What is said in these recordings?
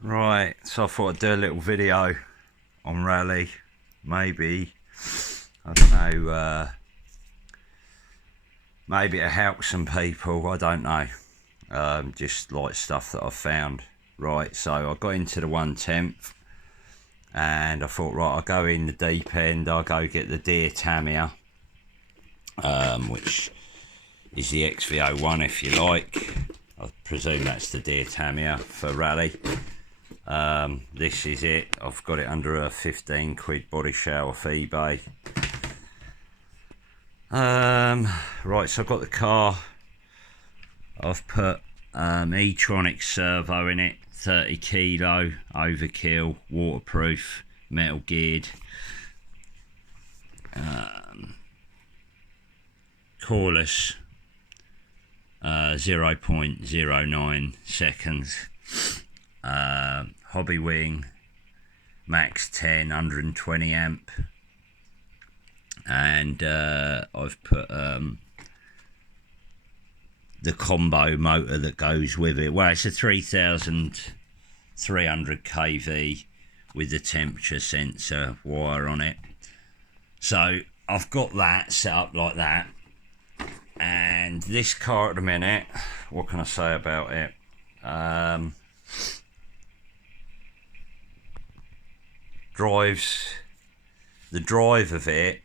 Right, so I thought I'd do a little video on rally. Maybe, I don't know, maybe it'll help some people, I don't know. Just like stuff that I've found. Right, so I got into the 1/10th and I thought, right, I'll go in the deep end, I'll go get the Deer Tamiya, which is the XV01 if you like. I presume that's the Deer Tamiya for rally. This is it. I've got it under a 15 quid body shower off eBay. Right, so I've got the car. I've put e-tronic servo in it, 30 kilo, overkill, waterproof, metal geared. Coreless, 0.09 seconds. Hobby wing, max 10, 120 amp, and I've put the combo motor that goes with it. Well, it's a 3,300 kV with the temperature sensor wire on it. So I've got that set up like that. And this car at the minute, what can I say about it? The drive of it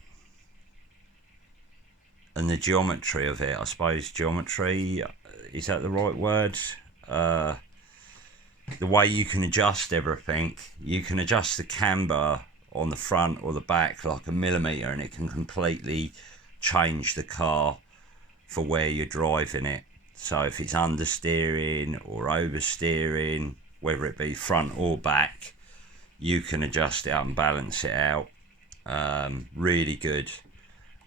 and the geometry of it, I suppose geometry, is that the right word? The way you can adjust everything, you can adjust the camber on the front or the back like a millimetre and it can completely change the car for where you're driving it. So if it's understeering or oversteering, whether it be front or back, you can adjust it up and balance it out. Really good.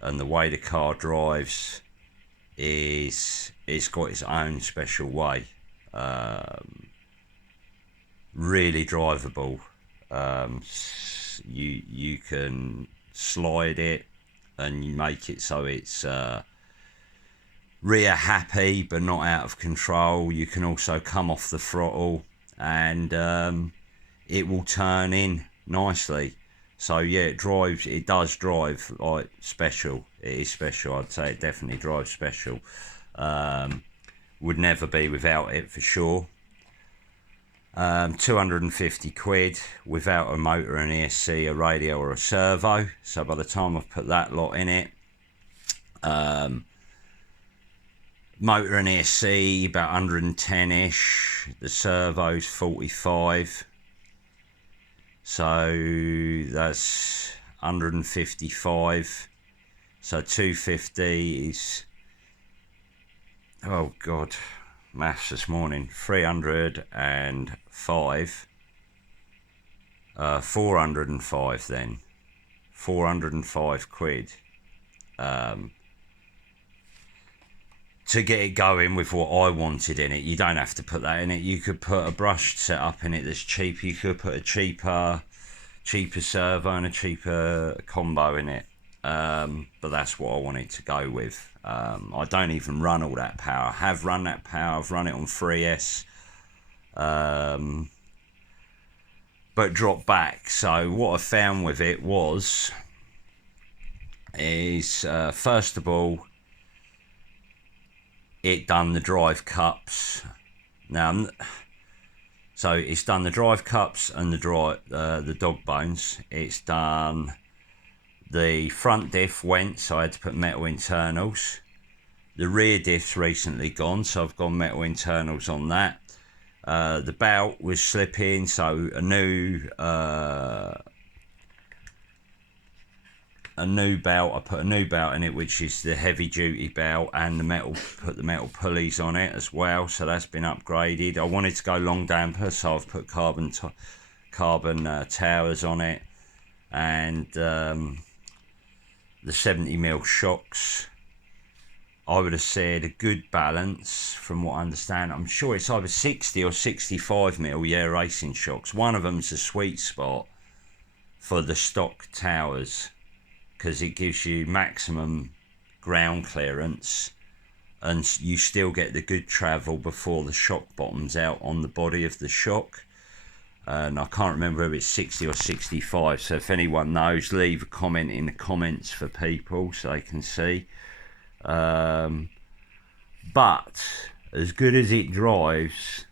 And the way the car drives is, it's got its own special way. Really drivable. You can slide it and you make it so it's rear happy but not out of control. You can also come off the throttle and it will turn in nicely. So yeah, it does drive like special. It is special. I'd say it definitely drives special. Would never be without it for sure. 250 quid without a motor, an ESC, a radio or a servo. So by the time I've put that lot in it, motor and ESC about 110ish, the servo's 45, so that's 155, so 250 is, oh god, maths this morning, 305, 405 then, 405 quid to get it going with what I wanted in it. You don't have to put that in it. You could put a brushed setup in it that's cheap. You could put a cheaper servo and a cheaper combo in it. But that's what I wanted to go with. I don't even run all that power. I have run that power. I've run it on 3S. But dropped back. So what I found with it is first of all, it done the drive cups. Now, so it's done the drive cups and the dog bones. It's done the front diff went, so I had to put metal internals. The rear diff's recently gone, so I've gone metal internals on that. The belt was slipping, so a new belt. I put a new belt in it, which is the heavy duty belt, and put the metal pulleys on it as well, so that's been upgraded. I wanted to go long damper, so I've put carbon towers on it, and the 70mm shocks. I would have said a good balance from what I understand. I'm sure it's either 60 or 65mm, yeah, racing shocks. One of them's a sweet spot for the stock towers, because it gives you maximum ground clearance and you still get the good travel before the shock bottoms out on the body of the shock. and I can't remember whether it's 60 or 65, so if anyone knows, leave a comment in the comments for people so they can see. But as good as it drives,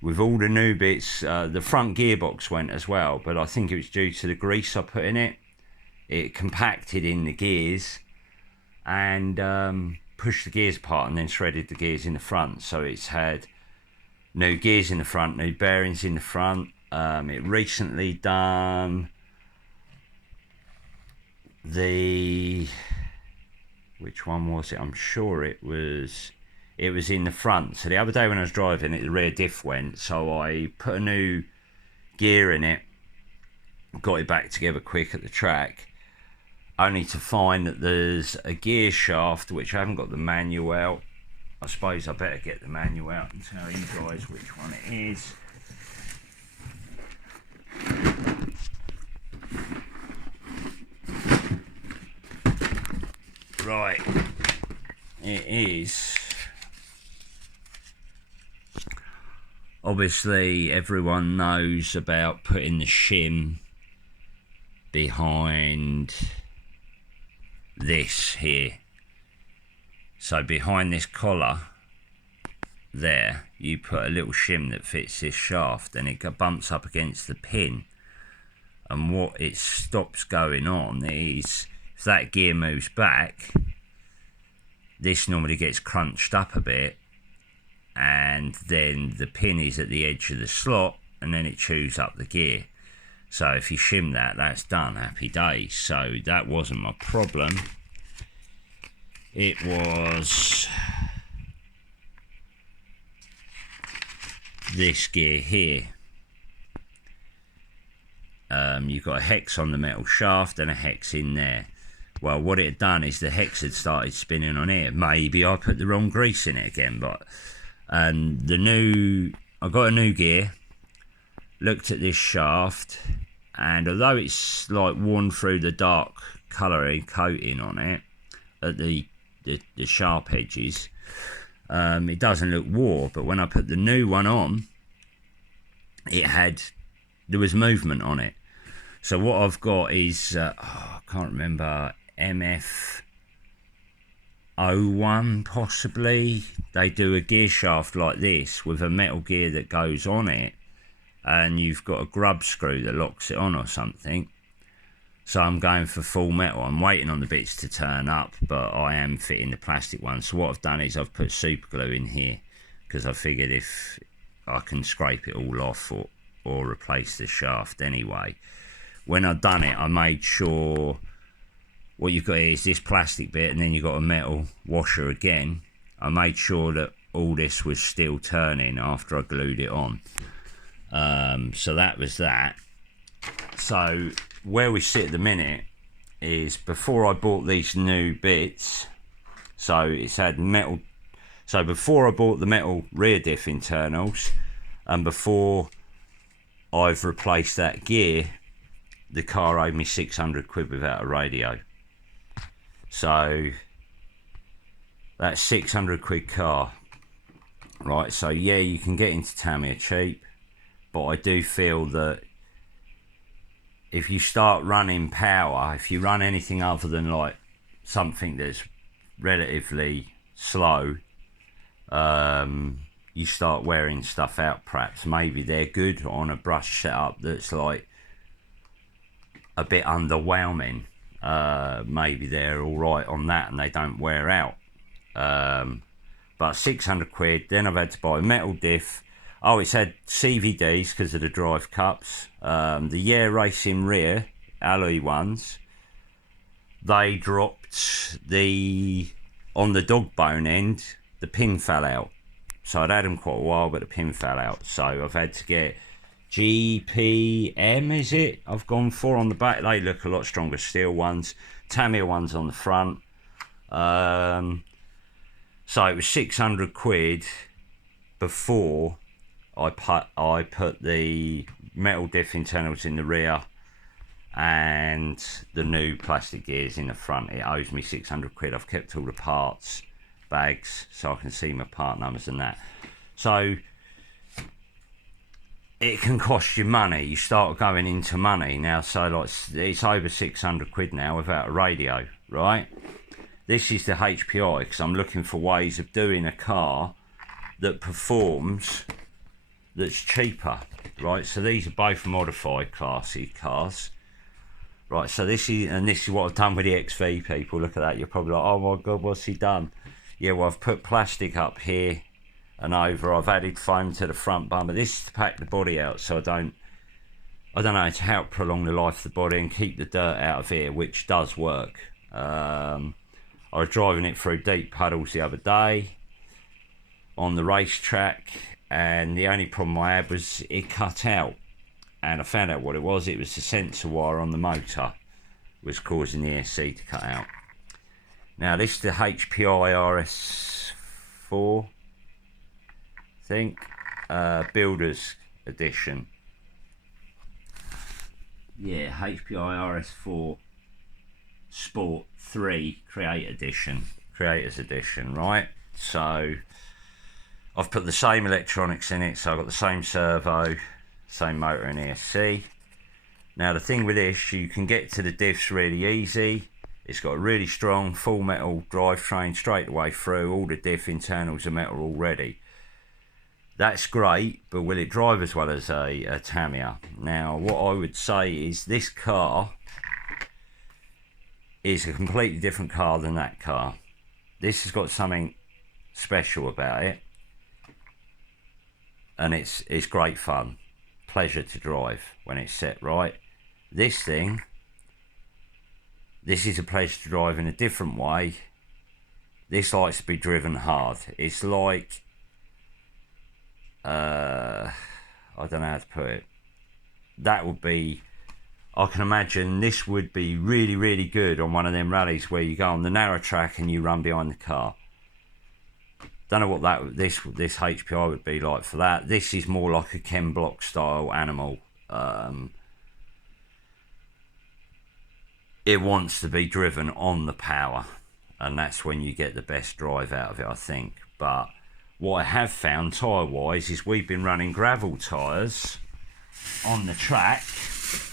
with all the new bits, the front gearbox went as well, but I think it was due to the grease I put in it. It compacted in the gears and pushed the gears apart and then shredded the gears in the front. So it's had new gears in the front, new bearings in the front. It recently done which one was it? I'm sure it was in the front. So the other day when I was driving it, the rear diff went, so I put a new gear in it, got it back together quick at the track, only to find that there's a gear shaft which I haven't got the manual out. I suppose I better get the manual out and tell you guys which one it is. Right, it is. Obviously, everyone knows about putting the shim behind this here. So behind this collar there, you put a little shim that fits this shaft, and it bumps up against the pin. And what it stops going on is, if that gear moves back, this normally gets crunched up a bit, and then the pin is at the edge of the slot, and then it chews up the gear. So if you shim that, that's done, happy days. So that wasn't my problem. It was this gear here. You've got a hex on the metal shaft and a hex in there. Well, what it had done is the hex had started spinning on here. Maybe I put the wrong grease in it again, but I got a new gear, looked at this shaft, and although it's like worn through the dark colouring coating on it at the sharp edges, it doesn't look wore. But when I put the new one on, there was movement on it. So what I've got is I can't remember, MF01 possibly. They do a gear shaft like this with a metal gear that goes on it, and you've got a grub screw that locks it on or something. So I'm going for full metal. I'm waiting on the bits to turn up, but I am fitting the plastic one. So what I've done is I've put super glue in here, because I figured if I can scrape it all off or replace the shaft anyway. When I've done it, I made sure what you've got here is this plastic bit, and then you've got a metal washer again. I made sure that all this was still turning after I glued it on. So that was that. So where we sit at the minute is, before I bought these new bits, so it's had metal. So before I bought the metal rear diff internals, and before I've replaced that gear, the car owed me 600 quid without a radio. So that's 600 quid car, right? So yeah, you can get into Tamiya cheap, but I do feel that if you start running power, if you run anything other than like something that's relatively slow, you start wearing stuff out. Perhaps maybe they're good on a brush setup that's like a bit underwhelming. Maybe they're all right on that and they don't wear out. But 600 quid. Then I've had to buy a metal diff. Oh, it's had CVDs because of the drive cups. The Yeah Racing rear alloy ones, they dropped on the dog bone end, the pin fell out. So I'd had them quite a while, but the pin fell out. So I've had to get GPM, is it? I've gone for on the back. They look a lot stronger steel ones. Tamiya ones on the front. So it was 600 quid before I put the metal diff internals in the rear and the new plastic gears in the front. It owes me 600 quid. I've kept all the parts bags so I can see my part numbers and that. So it can cost you money. You start going into money now. So like it's over 600 quid now without a radio, right? This is the HPI because I'm looking for ways of doing a car that performs that's cheaper, right? So these are both modified Class E cars, right? So this is what I've done with the XV, people. Look at that. You're probably like, oh my god, what's he done? Yeah, well, I've put plastic up here and over. I've added foam to the front bumper. This is to pack the body out, so I don't know, to help prolong the life of the body and keep the dirt out of here, which does work. I was driving it through deep puddles the other day on the racetrack, and the only problem I had was it cut out, and I found out what it was. It was the sensor wire on the motor was causing the ESC to cut out. Now this is the HPI RS4, I think, Builders Edition. Yeah, HPI RS4 Sport 3 Creators Edition, right? So I've put the same electronics in it, so I've got the same servo, same motor and ESC. Now the thing with this, you can get to the diffs really easy. It's got a really strong full metal drivetrain straight the way through. All the diff internals are metal already. That's great, but will it drive as well as a Tamiya? Now what I would say is this car is a completely different car than that car. This has got something special about it, and it's great fun, pleasure to drive when it's set right. This thing, this is a pleasure to drive in a different way. This likes to be driven hard. It's like I don't know how to put it. That would be, I can imagine this would be really, really good on one of them rallies where you go on the narrow track and you run behind the car. Don't know what this HPI would be like for that. This is more like a Ken Block style animal. It wants to be driven on the power, and that's when you get the best drive out of it, I think. But what I have found tyre wise is we've been running gravel tyres on the track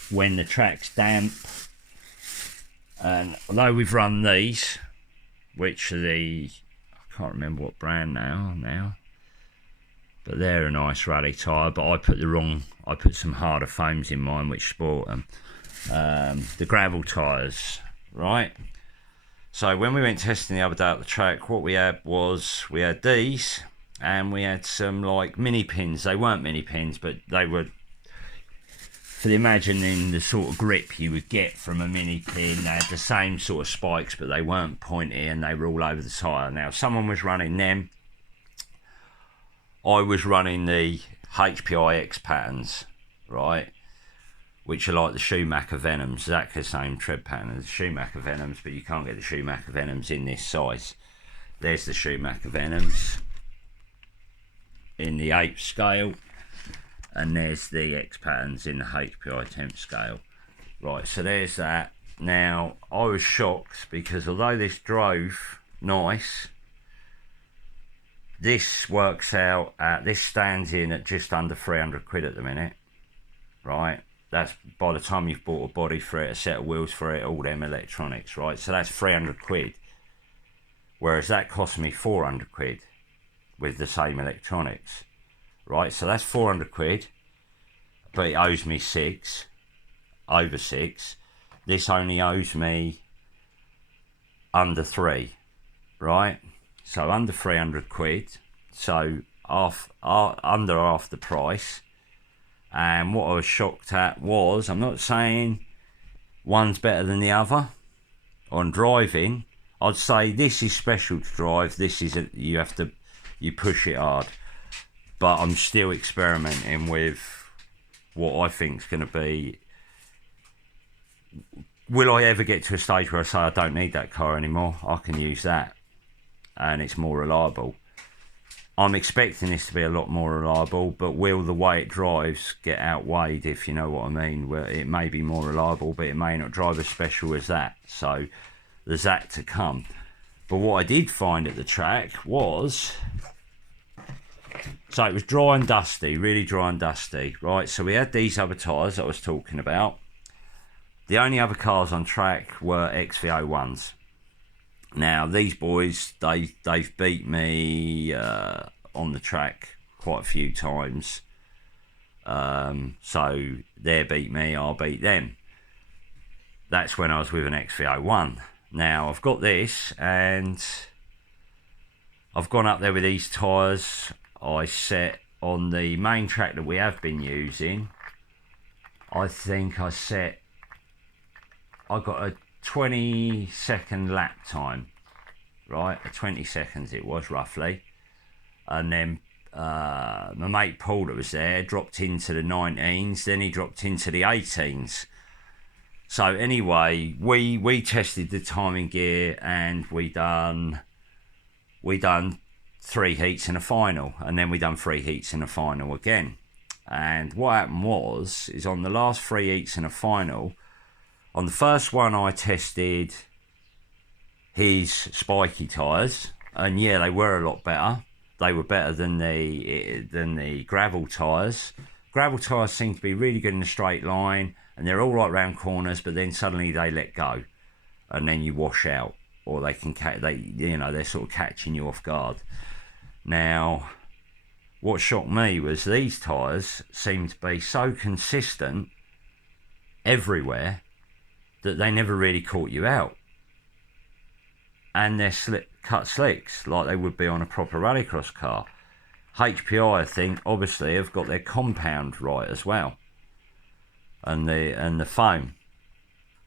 when the track's damp, and although we've run these, which are I can't remember what brand now, but they're a nice rally tyre, but I put some harder foams in mine which sport them. The gravel tyres, right? So when we went testing the other day at the track, what we had these, and we had some like mini pins. They weren't mini pins, but they were for imagining the sort of grip you would get from a mini pin. They had the same sort of spikes, but they weren't pointy, and they were all over the tyre. Now someone was running them. I was running the HPI X patterns, right, which are like the Schumacher Venoms, exactly the same tread pattern as the Schumacher Venoms, but you can't get the Schumacher Venoms in this size. There's the Schumacher Venoms in the 8th scale, and there's the X patterns in the HPI 10th scale. Right, so there's that. Now, I was shocked because although this drove nice, this stands in at just under 300 quid at the minute, right? That's by the time you've bought a body for it, a set of wheels for it, all them electronics, right? So that's 300 quid. Whereas that cost me 400 quid with the same electronics, right? So that's 400 quid, but it owes me over six. This only owes me under 3, right? So under 300 quid, so under half the price. And what I was shocked at was, I'm not saying one's better than the other on driving. I'd say this is special to drive. This is you push it hard. But I'm still experimenting with what I think is going to be. Will I ever get to a stage where I say I don't need that car anymore? I can use that, and it's more reliable. I'm expecting this to be a lot more reliable, but will the way it drives get outweighed, if you know what I mean? Well, it may be more reliable, but it may not drive as special as that. So there's that to come. But what I did find at the track was So it was dry and dusty, really dry and dusty, right? So we had these other tyres I was talking about. The only other cars on track were XV01s. Now, these boys, they've beat me on the track quite a few times. So they beat me, I'll beat them. That's when I was with an XV01. Now, I've got this, and I've gone up there with these tyres. I set on the main track that we have been using. I think I got a 20-second lap time, right? 20 seconds it was roughly. And then my mate Paul that was there dropped into the 19s, then he dropped into the 18s. So anyway, we tested the timing gear, and we done 3 heats in a final, and then we done 3 heats in a final again. And what happened is on the last 3 heats in a final, on the first one I tested his spiky tyres, and yeah, they were a lot better. They were better than the gravel tyres. Gravel tyres seem to be really good in a straight line, and they're all right round corners, but then suddenly they let go, and then you wash out, or they're sort of catching you off guard. Now, what shocked me was these tyres seemed to be so consistent everywhere that they never really caught you out. And they're cut slicks like they would be on a proper rallycross car. HPI, I think, obviously have got their compound right as well, and the foam,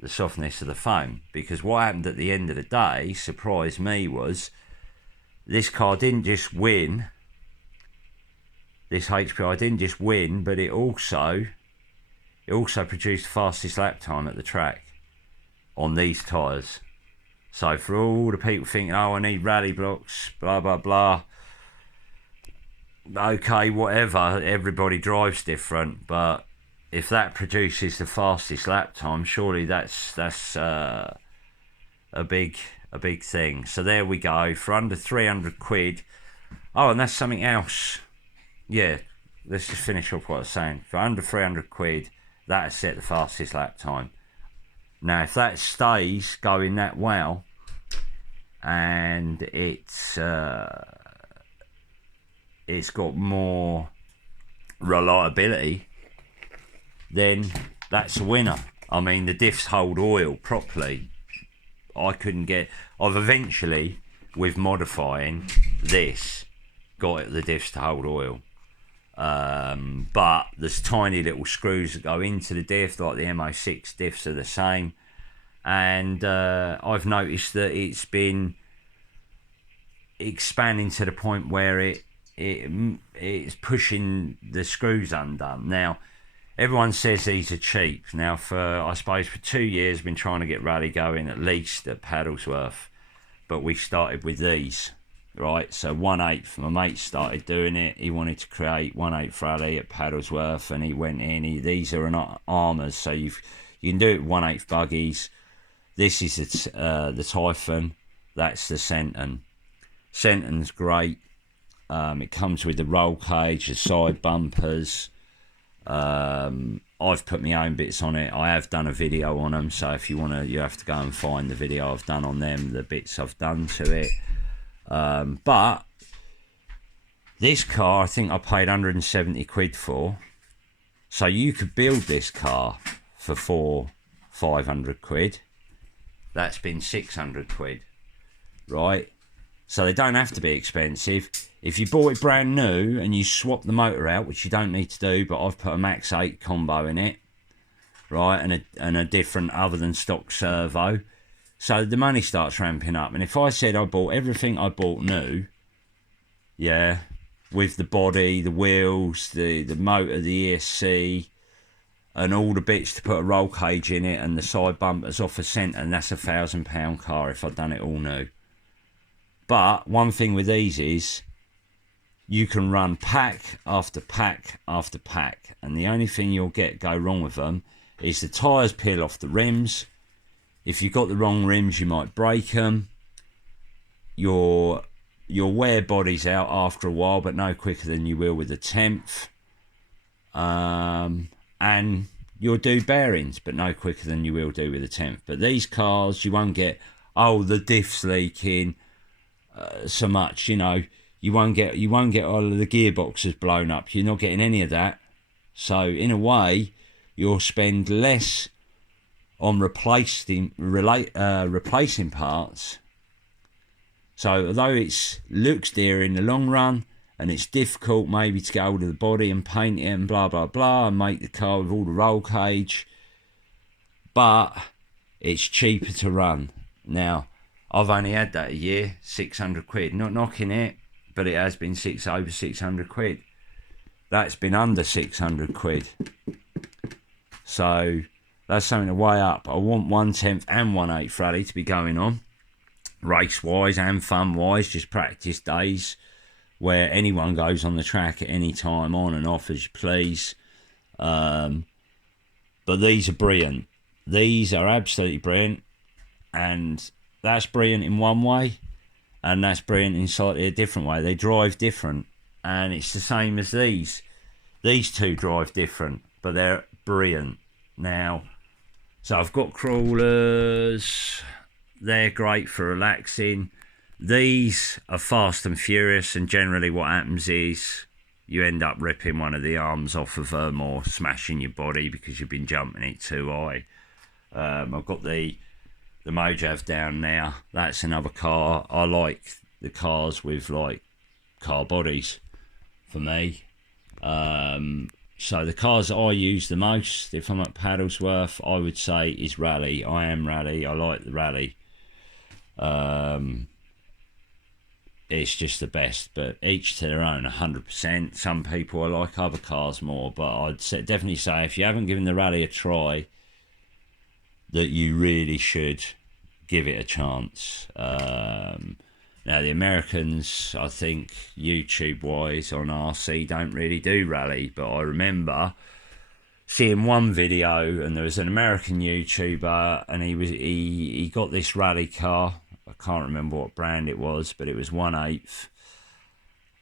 the softness of the foam. Because what happened at the end of the day surprised me was this car didn't just win. This HPI didn't just win, but it also produced the fastest lap time at the track on these tyres. So for all the people thinking, oh, I need rally blocks, blah, blah, blah. Okay, whatever, everybody drives different, but if that produces the fastest lap time, surely that's a big thing. So there we go, for under 300 quid. Oh, and that's something else. Yeah, let's just finish off what I was saying. For under 300 quid, that has set the fastest lap time. Now, if that stays going that well, and it's got more reliability, then that's a winner. I mean, the diffs hold oil properly. I've eventually, with modifying this, got the diffs to hold oil. But there's tiny little screws that go into the diff, like the MO6 diffs are the same. And I've noticed that it's been expanding to the point where it's pushing the screws undone. Now, everyone says these are cheap. Now, I suppose for 2 years, I've been trying to get rally going at least at Paddlesworth, but we started with these, right? So 1/8, my mate started doing it. He wanted to create 1/8 rally at Paddlesworth, and he went in. These are not armours, so you can do it 1/8 buggies. This is the Typhon. That's the Senton. Senton's great. It comes with the roll cage, the side bumpers. I've put my own bits on it. I have done a video on them, so if you want to, you have to go and find the video I've done on them, the bits I've done to it. But this car, I think I paid 170 quid for. So you could build this car for 500 quid. That's been 600 quid, right? So they don't have to be expensive. If you bought it brand new and you swap the motor out, which you don't need to do, but I've put a Max 8 combo in it, right, and a different other than stock servo, so the money starts ramping up. And if I said I bought everything I bought new, yeah, with the body, the wheels, the motor, the ESC, and all the bits to put a roll cage in it, and the side bumpers off a cent, and that's £1,000 car if I'd done it all new. But one thing with these is you can run pack after pack after pack, and the only thing you'll go wrong with them is the tyres peel off the rims. If you've got the wrong rims, you might break them. Your you'll wear bodies out after a while, but no quicker than you will with the 10th. And you'll do bearings, but no quicker than you will do with the 10th. But these cars, you won't get, oh, the diff's leaking so much, you know. You won't get all of the gearboxes blown up. You're not getting any of that. So in a way, you'll spend less on replacing parts. So although it looks dear in the long run, and it's difficult maybe to get hold of the body and paint it and blah blah blah and make the car with all the roll cage, but it's cheaper to run. Now, I've only had that a year, 600 quid. Not knocking it, but it has been over 600 quid. That's been under 600 quid. So that's something to weigh up. I want 1/10 and 1/8 rally to be going on, race wise and fun wise, just practice days where anyone goes on the track at any time, on and off as you please. But these are brilliant. These are absolutely brilliant, and that's brilliant in one way, and that's brilliant in slightly a different way. They drive different, and it's the same as these. These two drive different, but they're brilliant. Now, so I've got crawlers. They're great for relaxing. These are fast and furious, and generally what happens is you end up ripping one of the arms off of them or smashing your body because you've been jumping it too high. I've got the Mojav down now. That's another car. I like the cars with like car bodies for me. So the cars that I use the most, if I'm at Paddlesworth, I would say is rally. I am rally. I like the rally. It's just the best, but each to their own, 100%. Some people I like other cars more, but I'd definitely say if you haven't given the rally a try, that you really should give it a chance. Now the Americans, I think YouTube wise on RC don't really do rally, but I remember seeing one video and there was an American YouTuber and he got this rally car. I can't remember what brand it was, but it was 1/8.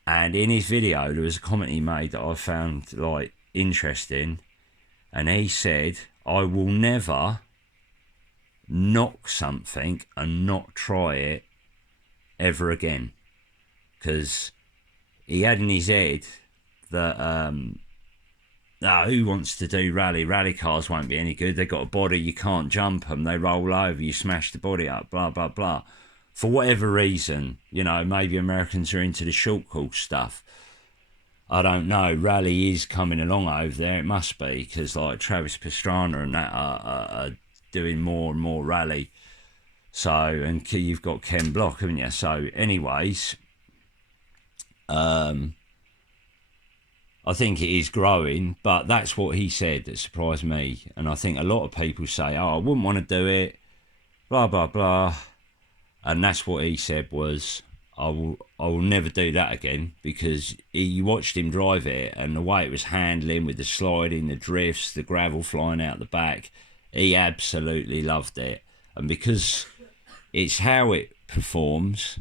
And in his video, there was a comment he made that I found like interesting. And he said, I will never knock something and not try it ever again. Because he had in his head that, who wants to do rally? Rally cars won't be any good. They've got a body, you can't jump them. They roll over, you smash the body up, blah, blah, blah. For whatever reason, you know, maybe Americans are into the short course stuff. I don't know. Rally is coming along over there. It must be, because like Travis Pastrana and that are doing more and more rally. So, and you've got Ken Block, haven't you? So, anyways, I think it is growing, but that's what he said that surprised me. And I think a lot of people say, oh, I wouldn't want to do it, blah, blah, blah. And that's what he said was, I will never do that again, because you watched him drive it and the way it was handling with the sliding, the drifts, the gravel flying out the back, he absolutely loved it. And because it's how it performs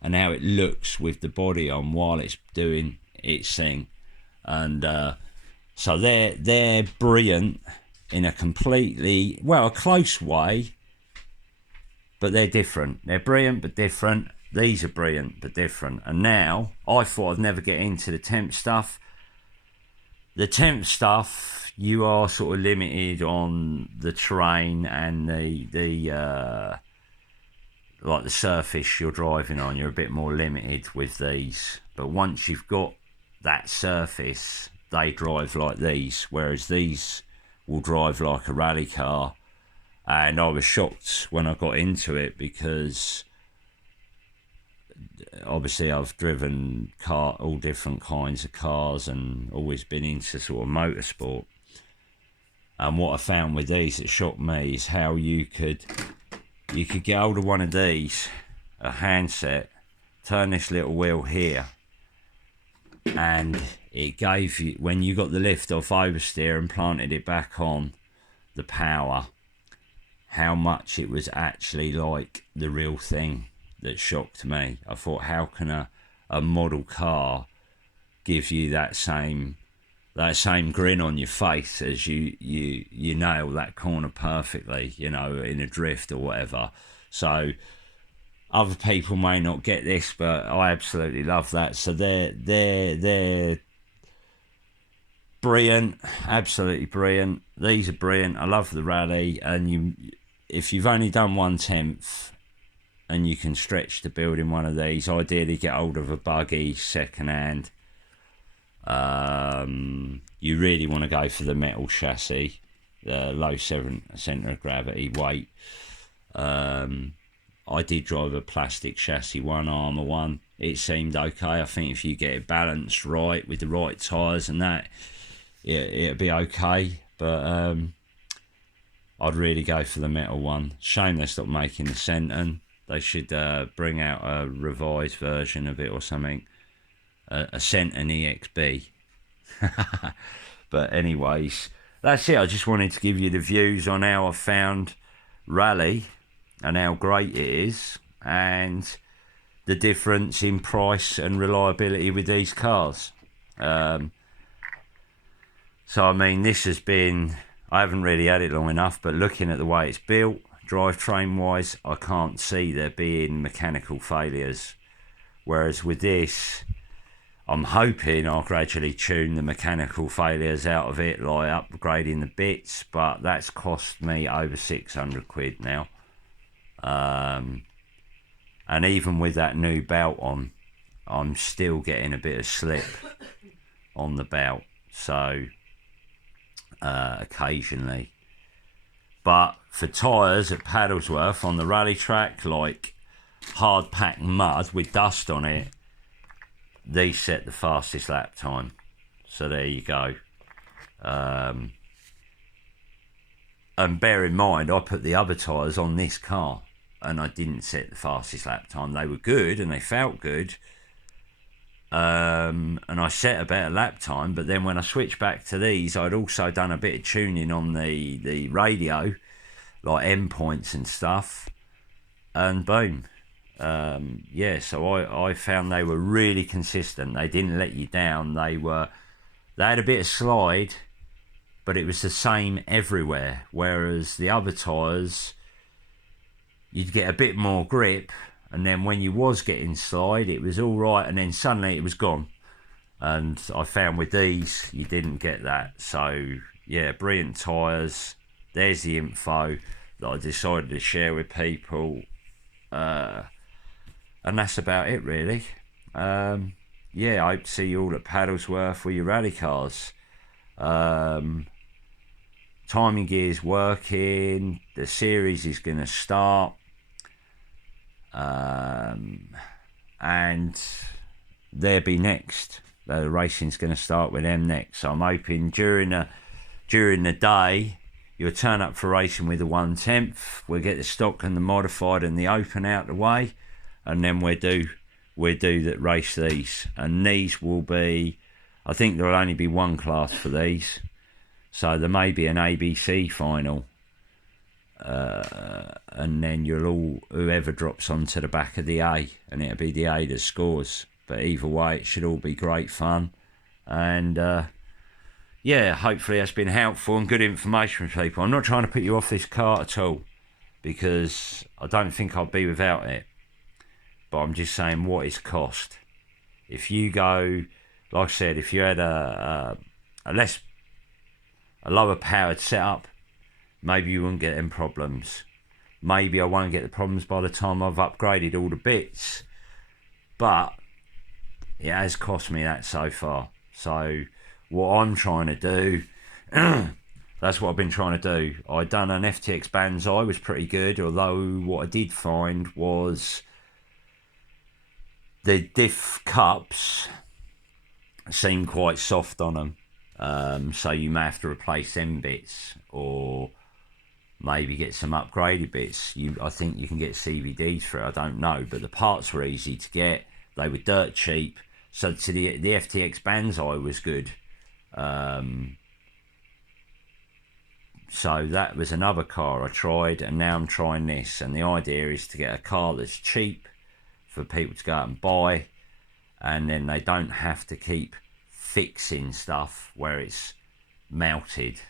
and how it looks with the body on while it's doing its thing. And so they're brilliant in a completely, well, a close way, but they're different. They're brilliant but different. These are brilliant but different. And now, I thought I'd never get into the temp stuff. The temp stuff, you are sort of limited on the terrain and the like the surface you're driving on. You're a bit more limited with these. But once you've got that surface, they drive like these, whereas these will drive like a rally car. And I was shocked when I got into it, because obviously I've driven all different kinds of cars and always been into sort of motorsport. And what I found with these that shocked me is how you could get hold of one of these, a handset, turn this little wheel here, and it gave you, when you got the lift off oversteer and planted it back on, the power, how much it was actually like the real thing. that shocked me. I thought, how can a model car give you that same grin on your face as you nail that corner perfectly, in a drift or whatever. So other people may not get this, but I absolutely love that. So they're brilliant, absolutely brilliant. These are brilliant. I love the rally, and if you've only done 1/10 and you can stretch to building one of these, ideally get hold of a buggy second hand. You really want to go for the metal chassis, the low centre of gravity weight. I did drive a plastic chassis one, Armour one. It seemed okay. I think if you get it balanced right with the right tyres and that, it'll be okay. But I'd really go for the metal one. Shame they stopped making the Senton. They should bring out a revised version of it or something. A Senton EXB. But anyways, that's it. I just wanted to give you the views on how I found Rally and how great it is, and the difference in price and reliability with these cars. So I mean, this has been, I haven't really had it long enough, but looking at the way it's built, drivetrain wise, I can't see there being mechanical failures. Whereas with this, I'm hoping I'll gradually tune the mechanical failures out of it, like upgrading the bits, but that's cost me over 600 quid now. And even with that new belt on, I'm still getting a bit of slip on the belt, so occasionally. But for tyres at Paddlesworth on the rally track, like hard packed mud with dust on it, these set the fastest lap time. So there you go. And bear in mind, I put the other tyres on this car and I didn't set the fastest lap time. They were good and they felt good. And I set a better lap time, but then when I switched back to these, I'd also done a bit of tuning on the radio, like endpoints and stuff, and boom. So I found they were really consistent. They didn't let you down. They had a bit of slide, but it was the same everywhere. Whereas the other tyres, you'd get a bit more grip, and then when you was getting slide, it was all right, and then suddenly it was gone. And I found with these, you didn't get that. So yeah, brilliant tyres. There's the info that I decided to share with people. And that's about it, really. I hope to see you all at Paddlesworth with your rally cars. Timing gear's working. The series is going to start. And they'll be next. The racing's going to start with them next. So I'm hoping during the day, you'll turn up for racing with the 1/10. We'll get the stock and the modified and the open out the way. And then we do that race these, and these will be, I think there'll only be one class for these, so there may be an ABC final, and then whoever drops onto the back of the A, and it'll be the A that scores. But either way, it should all be great fun, and hopefully that's been helpful and good information for people. I'm not trying to put you off this car at all, because I don't think I'll be without it. But I'm just saying what it's cost. If you go, like I said, if you had a lower powered setup, maybe you wouldn't get them problems. Maybe I won't get the problems by the time I've upgraded all the bits. But it has cost me that so far. So what I'm trying to do, that's what I've been trying to do. I done an FTX Banzai, was pretty good, although what I did find was the diff cups seem quite soft on them, so you may have to replace them bits, or maybe get some upgraded bits. I think you can get CVDs for it, I don't know, but the parts were easy to get, they were dirt cheap, so to the FTX Banzai was good. So that was another car I tried, and now I'm trying this, and the idea is to get a car that's cheap for people to go out and buy, and then they don't have to keep fixing stuff where it's melted,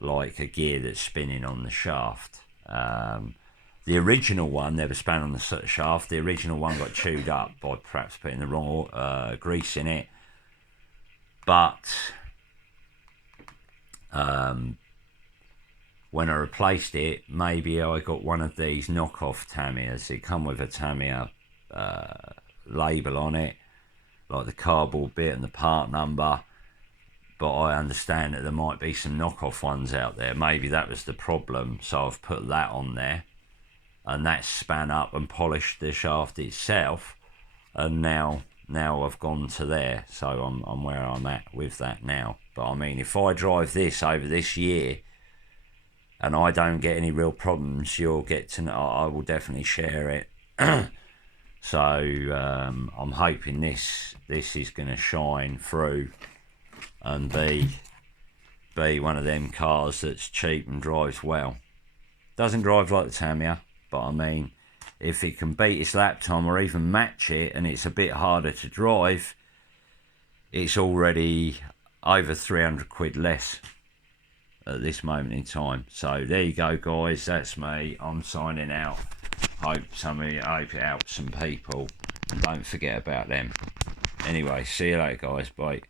like a gear that's spinning on the shaft. The original one never span on the shaft. The original one got chewed up by perhaps putting the wrong grease in it. But when I replaced it, maybe I got one of these knockoff Tamiya's. It come with a Tamiya label on it, like the cardboard bit and the part number. But I understand that there might be some knockoff ones out there. Maybe that was the problem, so I've put that on there. And that's span up and polished the shaft itself, and now I've gone to there, so I'm where I'm at with that now. But I mean, if I drive this over this year and I don't get any real problems, you'll get to know. I will definitely share it. So I'm hoping this is going to shine through and be one of them cars that's cheap and drives well. Doesn't drive like the Tamiya, but I mean, if it can beat its lap time or even match it, and it's a bit harder to drive, it's already over 300 quid less at this moment in time. So there you go, guys. That's me. I'm signing out. Hope it helps some people, and don't forget about them. Anyway, see you later, guys. Bye.